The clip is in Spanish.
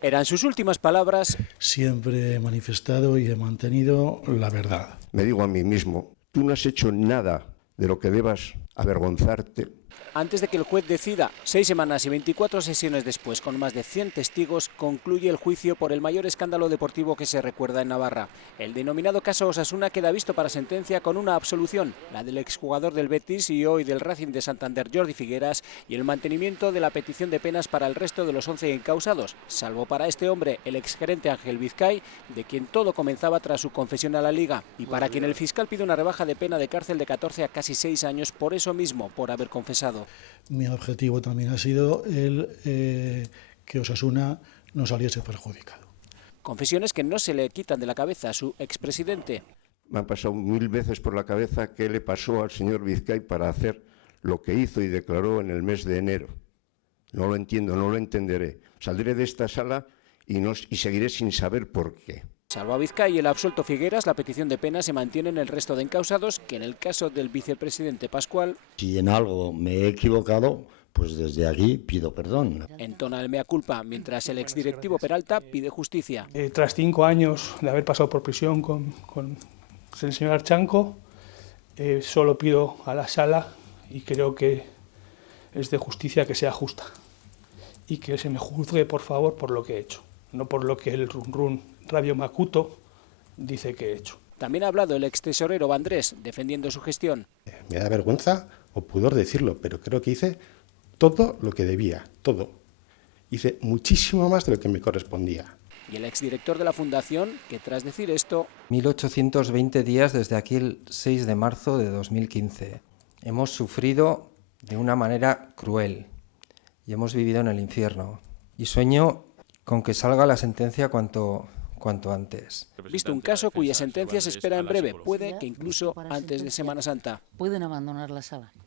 Eran sus últimas palabras. Siempre he manifestado y he mantenido la verdad. Me digo a mí mismo, tú no has hecho nada de lo que debas avergonzarte. Antes de que el juez decida, 6 semanas y 24 sesiones después, con más de 100 testigos, concluye el juicio por el mayor escándalo deportivo que se recuerda en Navarra. El denominado caso Osasuna queda visto para sentencia con una absolución, la del exjugador del Betis y hoy del Racing de Santander, Jordi Figueras, y el mantenimiento de la petición de penas para el resto de los 11 encausados, salvo para este hombre, el exgerente Ángel Vizcay, de quien todo comenzaba tras su confesión a la Liga, y para quien el fiscal pide una rebaja de pena de cárcel de 14 a casi 6 años por eso mismo, por haber confesado. Mi objetivo también ha sido que Osasuna no saliese perjudicado. Confesiones que no se le quitan de la cabeza a su expresidente. Me han pasado 1000 veces por la cabeza qué le pasó al señor Vizcay para hacer lo que hizo y declaró en el mes de enero. No lo entiendo, no lo entenderé. Saldré de esta sala y seguiré sin saber por qué. Salvo a Vizcay y el absuelto Figueras, la petición de pena se mantiene en el resto de encausados, que en el caso del vicepresidente Pascual, si en algo me he equivocado, pues desde aquí pido perdón. entona el mea culpa, mientras el exdirectivo Peralta pide justicia. Tras 5 años de haber pasado por prisión con el señor Archanco, solo pido a la sala, y creo que es de justicia, que sea justa y que se me juzgue, por favor, por lo que he hecho, no por lo que el run Rabio Macuto dice que he hecho. También ha hablado el extesorero Vandrés, defendiendo su gestión. Me da vergüenza o pudor decirlo, pero creo que hice todo lo que debía, todo. Hice muchísimo más de lo que me correspondía. Y el exdirector de la Fundación, que tras decir esto... 1820 días desde aquel 6 de marzo de 2015. Hemos sufrido de una manera cruel y hemos vivido en el infierno. Y sueño con que salga la sentencia cuanto antes. Visto un caso cuya sentencia se espera en breve, puede que incluso antes de Semana Santa. Pueden abandonar la sala.